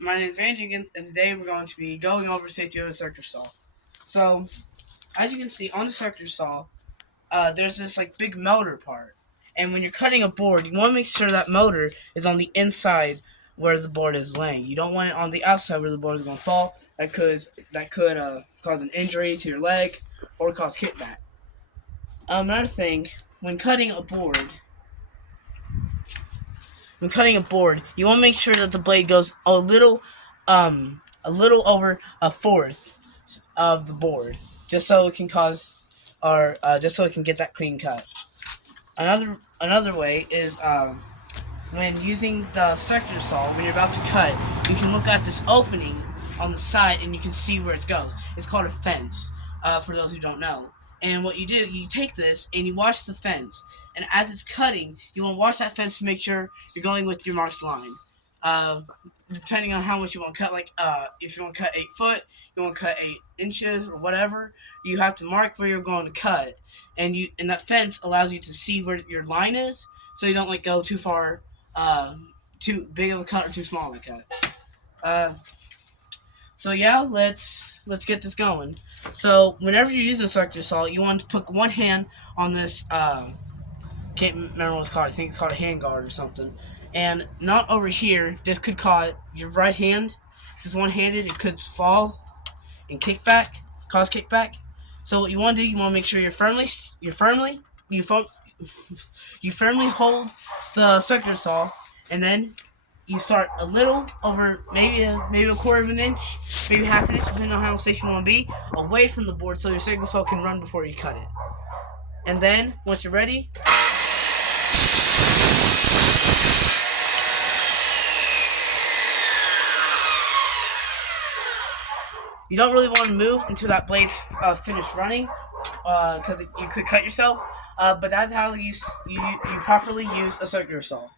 My name is Van Jenkins, and today we're going to be going over safety of a circular saw. So, as you can see on the circular saw, there's this like big motor part, and when you're cutting a board, you want to make sure that motor is on the inside where the board is laying. You don't want it on the outside where the board is going to fall. That could cause an injury to your leg or cause kickback. Another thing, when cutting a board, you want to make sure that the blade goes a little over a fourth of the board, just so it can just so it can get that clean cut. Another way is when using the circular saw. When you're about to cut, you can look at this opening on the side and you can see where it goes. It's called a fence. For those who don't know. And what you do, you take this and you watch the fence. And as it's cutting, you want to watch that fence to make sure you're going with your marked line. Depending on how much you want to cut, if you want to cut 8 foot, you want to cut 8 inches or whatever, you have to mark where you're going to cut. And that fence allows you to see where your line is, so you don't go too far, too big of a cut or too small of a cut. So yeah, let's get this going. So whenever you're using a circular saw, you want to put one hand on this. Can't remember what it's called. I think it's called a hand guard or something. And not over here. This could cause your right hand. If it's one-handed, it could fall and cause kickback. So what you want to do, you want to make sure you firmly hold the circular saw, and then you start a little over, maybe a quarter of an inch, maybe half an inch, depending on how safe you want to be, away from the board so your circular saw can run before you cut it. And then, once you're ready, you don't really want to move until that blade's finished running, because you could cut yourself. But that's how you properly use a circular saw.